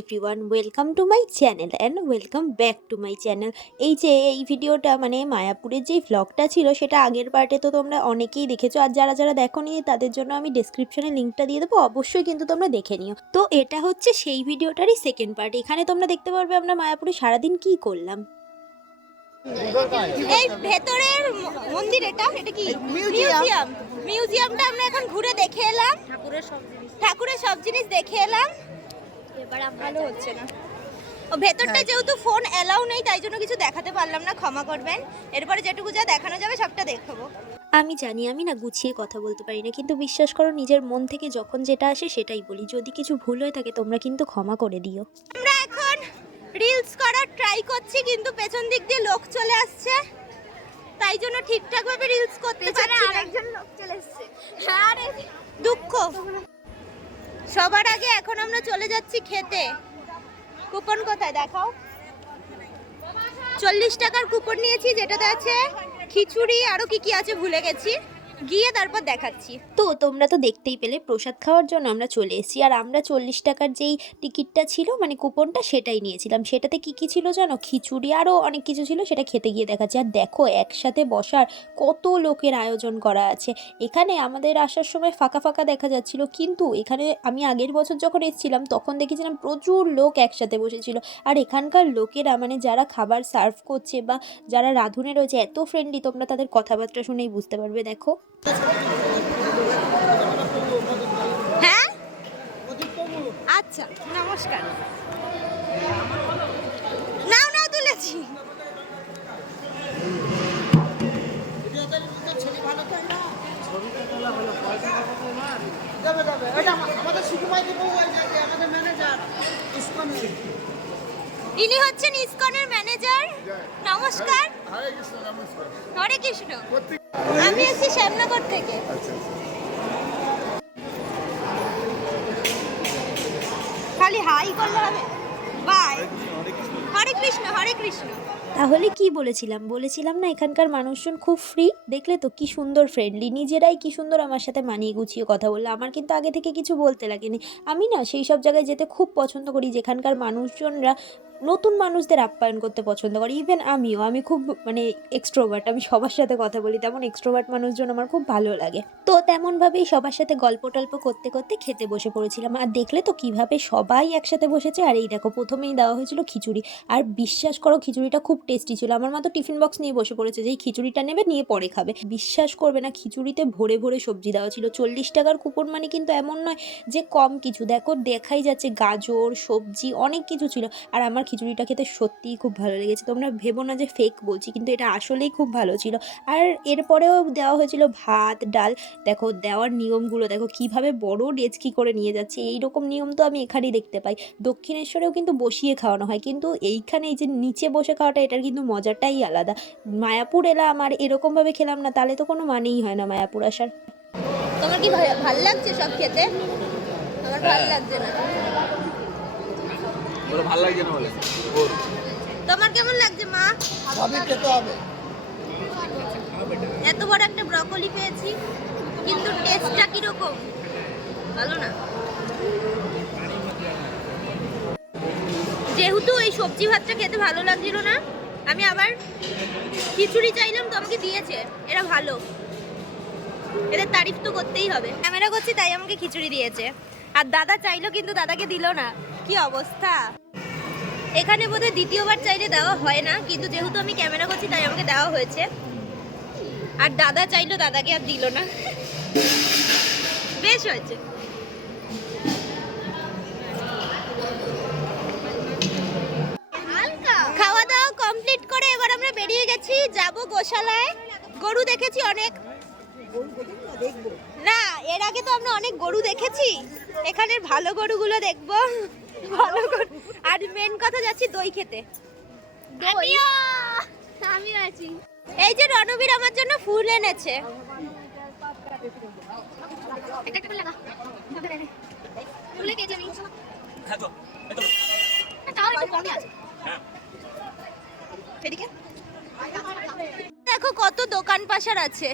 Everyone, welcome to my channel and welcome back to my channel. এই ভিডিওটা মানে মায়াপুরের যেই ভ্লগটা ছিল সেটা আগের পার্টে তো তোমরা অনেকেই দেখেছো, আর যারা যারা দেখোনি তাদের জন্য আমি ডেসক্রিপশনে লিঙ্কটা দিয়ে দেবো, অবশ্যই কিন্তু তোমরা দেখে নিও। তো এটা হচ্ছে সেই ভিডিওটারই সেকেন্ড পার্ট। এখানে তোমরা দেখতে পারবে আমরা মায়াপুরে সারাদিন কি করলাম। এই ভেতরের মন্দির, এটা কি মিউজিয়াম? মিউজিয়ামটা আমরা এখন ঘুরে দেখে এলাম, ঠাকুরের সব জিনিস দেখে এলাম। এবার ভালো হচ্ছে না, ও ভেতরটা যেহেতু ফোন এলাও নেই তাই জন্য কিছু দেখাতে পারলাম না, ক্ষমা করবেন। এরপরে যেটুকু যা দেখানো যাবে সবটা দেখাবো। আমি জানি আমি না গুছিয়ে কথা বলতে পারি না, কিন্তু বিশ্বাস করো নিজের মন থেকে যখন যেটা আসে সেটাই বলি। যদি কিছু ভুল হয়ে থাকে তোমরা কিন্তু ক্ষমা করে দিও। আমরা এখন রিলস করার ট্রাই করছি, কিন্তু পেছন দিক দিয়ে লোক চলে আসছে, তাই জন্য ঠিকঠাক ভাবে রিলস করতে পারছি না। আরেকজন লোক চলে আসছে, আরে দুঃখ। সবার আগে এখন আমরা চলে যাচ্ছি খেতে। কুপন কোথায় দেখাও? 40 টাকার কুপন নিয়েছি, যেটাতে আছে খিচুড়ি, আরো কি কি আছে ভুলে গেছি, গিয়ে তারপর দেখাচ্ছি। তো তোমরা তো দেখতেই পেলে প্রসাদ খাওয়ার জন্য আমরা চলে এসেছি, আর আমরা 40 টাকার যেই টিকিটটা ছিল মানে কুপনটা সেটাই নিয়েছিলাম। সেটাতে কি কি ছিল জানো? খিচুড়ি আরও অনেক কিছু ছিল, সেটা খেতে গিয়ে দেখাচ্ছি। আর দেখো একসাথে বসার কত লোকের আয়োজন করা আছে। এখানে আমাদের আসার সময় ফাঁকা ফাঁকা দেখা যাচ্ছিল, কিন্তু এখানে আমি আগের বছর যখন এসেছিলাম তখন দেখেছিলাম প্রচুর লোক একসাথে বসেছিল। আর এখানকার লোকেরা মানে যারা খাবার সার্ভ করছে বা যারা রাঁধুনে রয়েছে এত ফ্রেন্ডলি, তোমরা তাদের কথাবার্তা শুনেই বুঝতে পারবে। দেখো হ্যাঁ, আচ্ছা নমস্কার। নাও নাও তুলেছি। ইনি হচ্ছেন ইসকনের ম্যানেজার। নমস্কার। হরে কৃষ্ণ। আমি এসেছি শ্যামনগর থেকে। খালি হাই করলে হবে? বাই। হরে কৃষ্ণ, হরে কৃষ্ণ। তাহলে কি বলেছিলাম না এখানকার মানুষজন খুব ফ্রি। দেখলে তো কি সুন্দর ফ্রেন্ডলি, নিজেরাই কি সুন্দর আমার সাথে মানিয়ে গুছিয়ে কথা বললো। আমার কিন্তু আগে থেকে কিছু বলতে লাগেনি। আমি না সেই সব জায়গায় যেতে খুব পছন্দ করি যেখানকার মানুষজনরা নতুন মানুষদের আপ্যায়ন করতে পছন্দ করি। ইভেন আমি খুব মানে এক্সট্রোভার্ট, আমি সবার সাথে কথা বলি, তেমন এক্সট্রোভার্ট মানুষজন আমার খুব ভালো লাগে। তো তেমনভাবেই সবার সাথে গল্প টল্প করতে করতে খেতে বসে পড়েছিলাম। আর দেখলে তো কিভাবে সবাই একসাথে বসেছে। আর এই দেখো প্রথমেই দেওয়া হয়েছিল খিচুড়ি, আর বিশ্বাস করো খিচুড়িটা খুব টেস্টি ছিল। আমার মা তো টিফিন বক্স নিয়ে বসে পড়েছে, যেই খিচুড়িটা নেবে নিয়ে পরে খাবে। বিশ্বাস করবে না, খিচুড়িতে ভরে ভরে সবজি দেওয়া ছিল। 40 টাকার কুপন মানে কিন্তু এমন নয় যে কম কিছু। দেখো দেখাই যাচ্ছে গাজর সবজি অনেক কিছু ছিল। আর আমার খিচুড়িটা খেতে সত্যিই খুব ভালো লেগেছে। তোমরা ভেবো না যে ফেক বলছি, কিন্তু এটা আসলেই খুব ভালো ছিল। আর এরপরেও দেওয়া হয়েছিল ভাত ডাল। দেখো দেওয়ার নিয়মগুলো দেখো, কিভাবে বড় ডেচকি করে নিয়ে যাচ্ছে। এইরকম নিয়ম তো আমি এখানেই দেখতে পাই। দক্ষিণেশ্বরেও কিন্তু বসিয়ে খাওয়ানো হয়, কিন্তু এইখানে এই যে নিচে বসে খাওয়াটা, এটার কিন্তু মজাটাই আলাদা। মায়াপুর এলাম আর এরকমভাবে খেলাম না, তাহলে তো কোনো মানেই হয় না মায়াপুর আসার। তোমার কি ভাল লাগছে সব খেতে? আমার ভাল লাগছে না। বলে ভালো লাগছে না বলে। তোমার কেমন লাগছে মা? সবই খেতে হবে। এত বড় একটা ব্রকলি পেয়েছি, কিন্তু টেস্টটা কিরকম? ভালো না। যেহেতু এই সবজি ভাতটা খেতে ভালো লাগছিল না, আমি আবার খিচুড়ি চাইলাম তো আমাকে দিয়েছে। এরা ভালো, এদের তারিফ তো করতেই হবে। ক্যামেরা করছি তাই আমাকে খিচুড়ি দিয়েছে। আর দাদা চাইলো কিন্তু দাদাকে দিল না। কি অবস্থা! এখানে বোধহয় দ্বিতীয়বার চাইলে দেওয়া হয় না, কিন্তু যেহেতু আমি ক্যামেরা করছি তাই আমাকে দেওয়া হয়েছে। আর দাদা চাইলো, দাদাকে আর দিল না। বেশ হয়েছে। খাওয়া দাওয়া কমপ্লিট করে এবার আমরা বেরিয়ে গেছি, যাব গোশালায়। গরু দেখেছি অনেক। না, এর আগে তো আমরা অনেক গরু দেখেছি, এখানের ভালো গরুগুলো দেখবো। ভালো গরু। আর মেন কথা যাচ্ছি দই খেতে। আমিও আছি। এই যে রণবীর আমার জন্য ফুল এনেছে। দেখো কত দোকান পাশার আছে।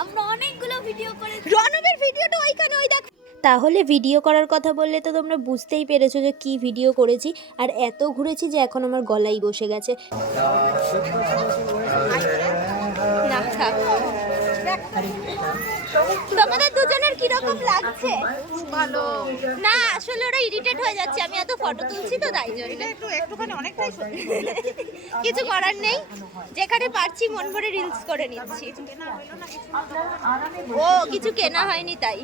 আমরা অনেকগুলো ভিডিও করেছি। রণবীর ভিডিওটা ওইখানে, ওই দেখো। তাহলে ভিডিও করার কথা বললে তো তোমরা বুঝতেই পেরেছো যে কি ভিডিও করেছি। আর এত ঘুরেছি যে এখন আমার গলাই বসে গেছে। না থাক। তোমাদের দুজনের কিরকম লাগছে? ভালো। না আসলে ওরা ইরিটেট হয়ে যাচ্ছে, আমি এত ফটো তুলছি তো তাই জন্য। একটুখানি অনেকটাই কিছু করার নেই, যেখানে পারছি মন ভরে রিলস করে নিচ্ছি। ও কিছু কেনা হয়নি তাই।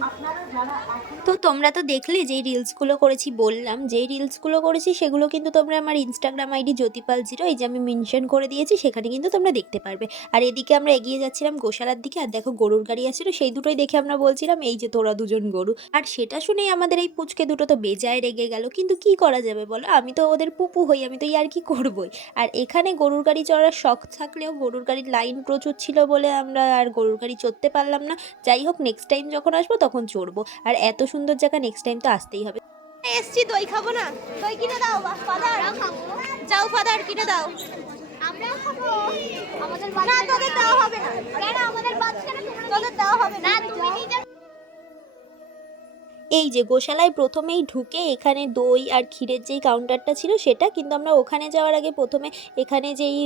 তো তোমরা তো দেখলে যেই রিলসগুলো করেছি, বললাম যেই রিলসগুলো করেছি সেগুলো কিন্তু তোমরা আমার ইনস্টাগ্রাম আইডি জ্যোতিপাল0 এই যে আমি মেনশন করে দিয়েছি সেখানে কিন্তু তোমরা দেখতে পারবে। আর এদিকে আমরা এগিয়ে যাচ্ছিলাম গোশালার দিকে, আর দেখো গরুর গাড়ি আসছিল, সেই দুটোই দেখে আমরা বলছিলাম এই যে তোরা দুজন গরু। আর সেটা শুনেই আমাদের এই পুচকে দুটো তো বেজায় রেগে গেল, কিন্তু কি করা যাবে বলো, আমি তো ওদের পুপু হই, আমি তো আর কি করবই। আর এখানে গরুর গাড়ি চড়ার শখ থাকলেও গরুর গাড়ির লাইন প্রচুর ছিল বলে আমরা আর গরুর গাড়ি চড়তে পারলাম না। যাই হোক, নেক্সট টাইম যখন আসবো তখন চড়বো। আর এত সুন্দর জায়গা নেক্সট টাইম তো আসতেই হবে। এসছি, দই খাবো না? দই কিনে দাও ফাদার। যাও ফাদার কিনে দাও। আমরাও খাবো। আমাদের না তোদের দেওয়া হবে না। কেন আমাদের বাচ্চারা তোদের দেওয়া হবে না। তুমি নিজে এই যে গোশালায় প্রথমেই ঢুকে এখানে দই আর ক্ষীরের যেই কাউন্টারটা ছিল সেটা, কিন্তু আমরা ওখানে যাওয়ার আগে প্রথমে এখানে যেই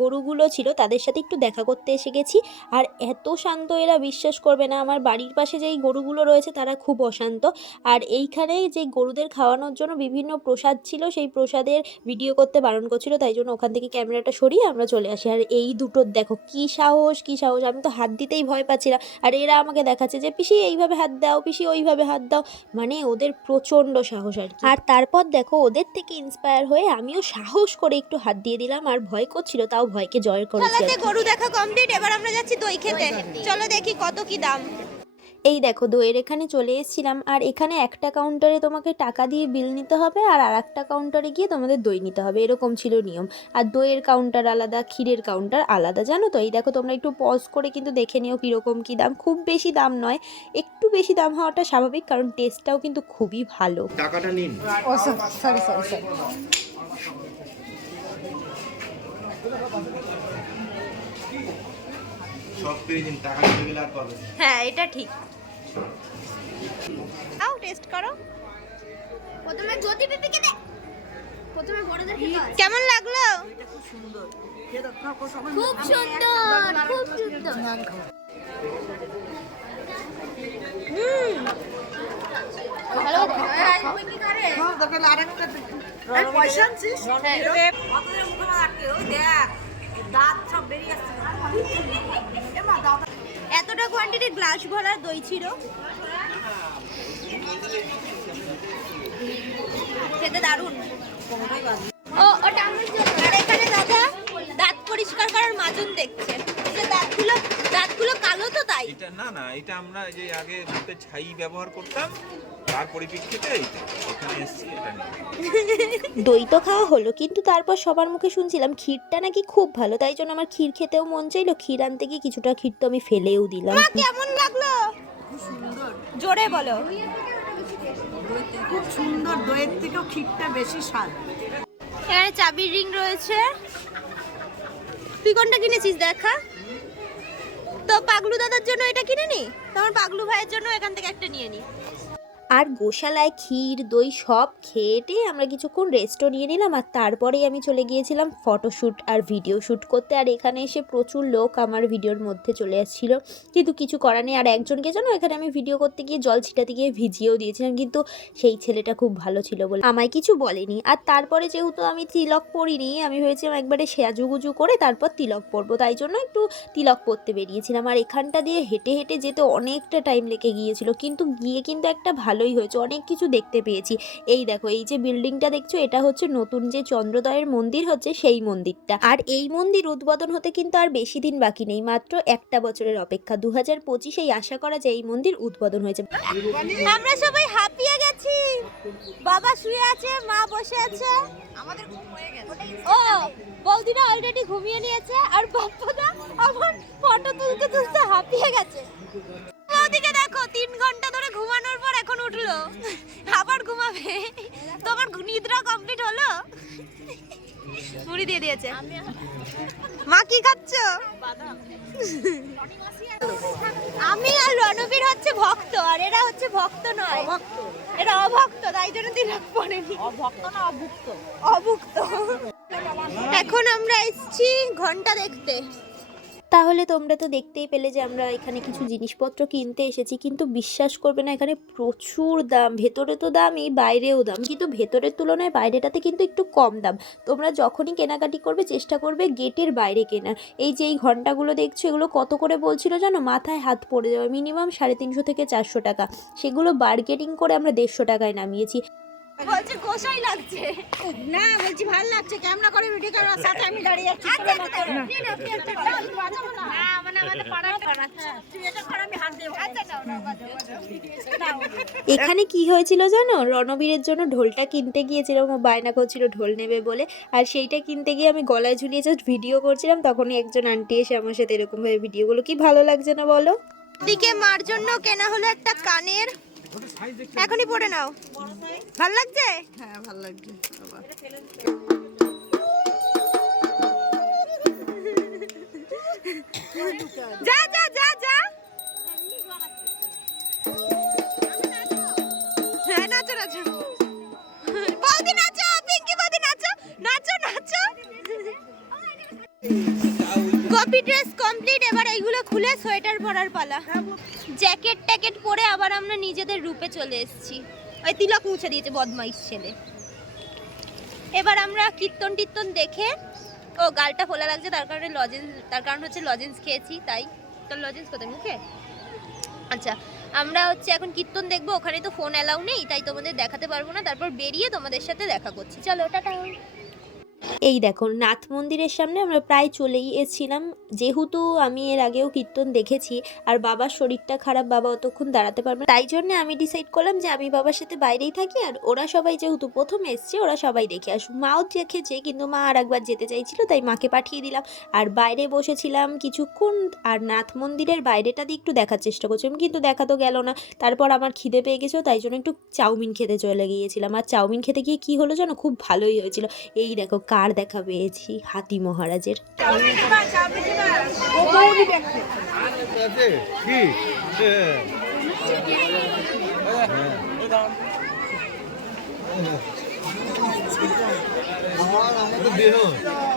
গরুগুলো ছিল তাদের সাথে একটু দেখা করতে এসে গেছি। আর এত শান্ত এরা, বিশ্বাস করবে না, আমার বাড়ির পাশে যেই গরুগুলো রয়েছে তারা খুব অশান্ত। আর এইখানে যে গরুদের খাওয়ানোর জন্য বিভিন্ন প্রসাদ ছিল, সেই প্রসাদের ভিডিও করতে বারণ করছিল, তাই জন্য ওখান থেকে ক্যামেরাটা সরিয়ে আমরা চলে আসি। আর এই দুটোর দেখো কি সাহস, কি সাহস, আমি তো হাত দিতেই ভয় পাচ্ছিলাম। আর এরা আমাকে দেখাচ্ছে যে পিসি এইভাবে হাত দাও, পিসি ওইভাবে হাত দাও, মানে ওদের প্রচণ্ড সাহস আর কি। আর তারপর দেখো ওদের থেকে ইন্সপায়ার হয়ে আমিও সাহস করে একটু হাত দিয়ে দিলাম। আর ভয় করছিল, তাও ভয়কে জয় করেছি। খেলাতে গরু দেখা কমপ্লিট, এবার আমরা যাচ্ছি দই খেতে। চলো দেখি কত কি দাম। এই দেখো দইয়ের এখানে চলে এসেছিলাম। আর এখানে একটা কাউন্টারে তোমাকে টাকা দিয়ে বিল নিতে হবে, আর আরেকটা কাউন্টারে গিয়ে তোমাদের দই নিতে হবে, এরকম ছিল নিয়ম। আর দইয়ের কাউন্টার আলাদা, ক্ষীরের কাউন্টার আলাদা, জানো তো। এই দেখো তোমরা একটু পজ করে কিন্তু দেখে নিও কীরকম কী দাম। খুব বেশি দাম নয়, একটু বেশি দাম হওয়াটা স্বাভাবিক, কারণ টেস্টটাও কিন্তু খুবই ভালো। টাকাটা নিন। ও সরি সরি সরি। সব পেয়ে দিন, টাকা চলে গেলে আর পাবেন। হ্যাঁ এটা ঠিক। আও টেস্ট করো। প্রথমে জ্যোতি পিপিকে দে। প্রথমে বড়দের খেতে হয়। কেমন লাগলো? খুব সুন্দর, খুব সুন্দর। ভালো পয়সা আনছিস? এতটা কোয়ান্টিটির গ্লাস ভরার দই ছিল, খেতে দারুণ। ও ওটা আমার জন্য। আর এখানে দাদা দাঁত পরিষ্কার করার মাজুন দেখছে, এই যে দাঁতগুলো কালো তো তাই। এটা না এটা আমরা যে আগে দাঁতে ছাই ব্যবহার করতাম, তার পরিপ্রেক্ষিতে এখানে এসেছি এটা নিয়ে। দই তো খাওয়া হলো, কিন্তু তারপর সবার মুখে শুনছিলাম ক্ষীরটা নাকি খুব ভালো, তাই জন্য আমার ক্ষীর খেতেও মন চাইলো। ক্ষীর আনতে গিয়ে কিছুটা ক্ষীর তো আমি ফেলেও দিলাম। মা কেমন লাগলো? জোরে বলো। খুব সুন্দর, দইয়ের থেকেও ক্ষীরটা বেশি স্বাদ। এখানে চাবির রিং রয়েছে। তুই কোনটা কিনেছিস দেখা তো? পাগলু দাদার জন্য এটা কিনে নি, তোমার পাগলু ভাইয়ের জন্য এখান থেকে একটা নিয়ে নি। আর গোশালায় ক্ষীর দই সব খেয়ে আমরা কিছুক্ষণ রেস্টও নিয়ে নিলাম। আর তারপরেই আমি চলে গিয়েছিলাম ফটোশ্যুট আর ভিডিও শ্যুট করতে। আর এখানে এসে প্রচুর লোক আমার ভিডিওর মধ্যে চলে আসছিল, কিন্তু কিছু করার নেই। আর একজনকে জানো এখানে আমি ভিডিও করতে গিয়ে জল ছিটাতে গিয়ে ভিজিয়েও দিয়েছিলাম, কিন্তু সেই ছেলেটা খুব ভালো ছিল বলে আমায় কিছু বলেনি। আর তারপরে যেহেতু আমি তিলক পরিনি, আমি ভেবেছিলাম একবারে সেয়াজুগুজু করে তারপর তিলক পরবো, তাই জন্য একটু তিলক পরতে বেরিয়েছিলাম। আর এখানটা দিয়ে হেঁটে হেঁটে যেতে অনেকটা টাইম লেগে গিয়েছিল, কিন্তু গিয়ে কিন্তু একটা ভালোই হয়েছে, অনেক কিছু দেখতে পেয়েছি। এই দেখো এই যে বিল্ডিংটা দেখছো, এটা হচ্ছে নতুন যে চন্দ্রোদয়ের মন্দির হচ্ছে সেই মন্দিরটা। আর এই মন্দির উদ্বোধন হতে কিন্তু আর বেশি দিন বাকি নেই, মাত্র একটা বছরের অপেক্ষা। 2025-এই আশা করা যায় এই মন্দির উদ্বোধন হয়েছে। আমরা সবাই হাঁপিয়ে গেছি, বাবা শুয়ে আছে, মা বসে আছে, আমাদের ঘুম হয়ে গেছে। ও বৌদিরা অলরেডি ঘুমিয়ে নিয়েছে, আর বাপ্পাদা আমার ফটো তুলতে তুলতে হাঁপিয়ে গেছে। বৌদিকে দেখো 3 ঘন্টা ধরে ঘুমানোর পর এখন উঠলো, আবার ঘুমাবে। তোমার নিদ্রা কমপ্লিট হলো? মুড়ি দিয়ে দিয়েছে। মা কি খাচ্ছ? আমি আর রণবীর হচ্ছে ভক্ত, আর এরা হচ্ছে ভক্ত নয়, এরা অভক্ত, তাই জন্য তিলক পড়েনি। অভক্ত না অভুক্ত? অভুক্ত। এখন আমরা এসেছি ঘন্টা দেখতে। তাহলে তোমরা তো দেখতেই পেলে যে আমরা এখানে কিছু জিনিসপত্র কিনতে এসেছি, কিন্তু বিশ্বাস করবে না এখানে প্রচুর দাম। ভেতরে তো দামই, বাইরেও দাম, কিন্তু ভেতরের তুলনায় বাইরেটাতে কিন্তু একটু কম দাম। তোমরা যখনই কেনাকাটি করবে চেষ্টা করবে গেটের বাইরে কেনার। এই যে এই ঘন্টাগুলো দেখছো, এগুলো কত করে বলছিল জানো? মাথায় হাত পড়ে যাবে, মিনিমাম 350 থেকে 400 টাকা। সেগুলো বার্গেনিং করে আমরা 150 টাকায় নামিয়েছি। বলছে গোসাই লাগছে। না বলছি ভালো লাগছে, ক্যামেরা করে ভিডিও করার সাথে আমি দাঁড়িয়ে আছি। এখানে কি হয়েছিল জানো? রণবীরের জন্য ঢোলটা কিনতে গিয়েছিলাম, ও বায়না করছিল ঢোল নেবে বলে, আর সেইটা কিনতে গিয়ে আমি গলায় ঝুলিয়ে জাস্ট ভিডিও করছিলাম, তখনই একজন আন্টি এসে আমার সাথে এরকমভাবে ভিডিওগুলো, কি ভালো লাগছে না বলো? দিকে মার জন্য কেনা হলো একটা কানের, এখনই পরে নাও। ভালো লাগছে? হ্যাঁ ভালো লাগছে। যা যা যা যা, হ্যাঁ নাচো নাচো, বৌদি নাচো, পিঙ্কি বৌদি নাচো, নাচো নাচো। কপি ড্রেস কমপ্লিট, এবার এইগুলো খুলে সোয়েটার পরার পালা। জ্যাকেট ট্যাকেট পরে আবার আমরা নিজেদের রূপে চলে এসেছি। ওই তিলক মুছে দিয়েছে বদমাইশ ছেলে। এবার আমরা কীর্তন টির্তন দেখে, ও গালটা ফোলা লাগছে তার কারণ হচ্ছে লজেন্স খেয়েছি তাই। তোর লজেন্স কোথায়? মুখে? আচ্ছা, আমরা হচ্ছে এখন কীর্তন দেখবো, ওখানে তো ফোন অ্যালাউ নেই, তাই তোমাদের দেখাতে পারবো না। তারপর বেরিয়ে তোমাদের সাথে দেখা করছি, চলো টাটা। এই দেখো, নাথ মন্দিরের সামনে আমরা প্রায় চলেই এসেছিলাম। যেহেতু আমি এর আগেও কীর্তন দেখেছি, আর বাবার শরীরটা খারাপ, বাবা অতক্ষণ দাঁড়াতে পারবে না, তাই জন্য আমি ডিসাইড করলাম যে আমি বাবার সাথে বাইরেই থাকি, আর ওরা সবাই যেহেতু প্রথম এসছে ওরা সবাই দেখে আসুক। মাও দেখেছে, কিন্তু মা আর একবার যেতে চাইছিল, তাই মাকে পাঠিয়ে দিলাম। আর বাইরে বসেছিলাম কিছুক্ষণ, আর নাথ মন্দিরের বাইরেটা দিয়ে একটু দেখার চেষ্টা করছিলাম, কিন্তু দেখা তো গেল না। তারপর আমার খিদে পেয়ে গেছিলো, তাই জন্য একটু চাউমিন খেতে চলে গিয়েছিলাম। আর চাউমিন খেতে গিয়ে কী হলো জানো? খুব ভালোই হয়েছিল। এই দেখো কার দেখা পেয়েছি, হাতি মহারাজের।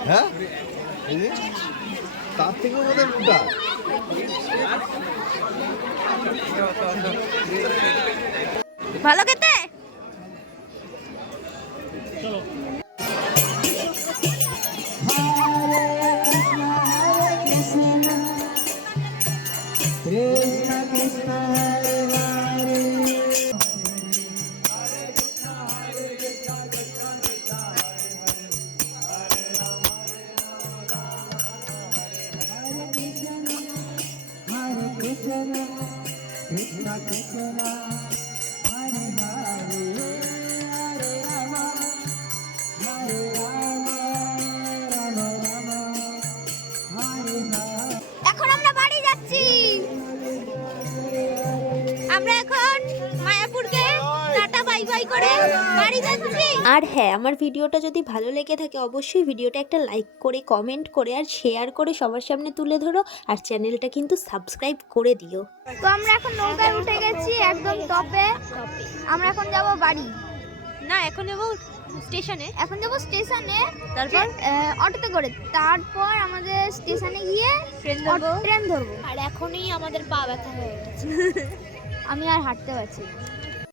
হ্যাঁ তার থেকে আমাদের মোটা। ভালো খেতে। এখন আমরা বাড়ি যাচ্ছি। আমরা এখন মায়াপুরকে টাটা বাই বাই করে বাড়ি যাচ্ছি। আর হ্যাঁ, আমার ভিডিওটা যদি ভালো লেগে থাকে অবশ্যই ভিডিওটা একটা লাইক করে, কমেন্ট করে আর শেয়ার করে সবার সামনে তুলে ধরো, আর চ্যানেলটা কিন্তু সাবস্ক্রাইব করে দিও। তো আমরা এখন নৌকায় উঠে গেছি একদম টপে। আমরা এখন যাব বাড়ি। না, এখন যাবো স্টেশনে। এখন যাব স্টেশনে, তারপর অটোতে করে, তারপর আমাদের স্টেশনে গিয়ে ট্রেন ধরবো। আর এখনই আমাদের পা ব্যথা হয়ে গেছে। আমি আর হাঁটতে পারছি না।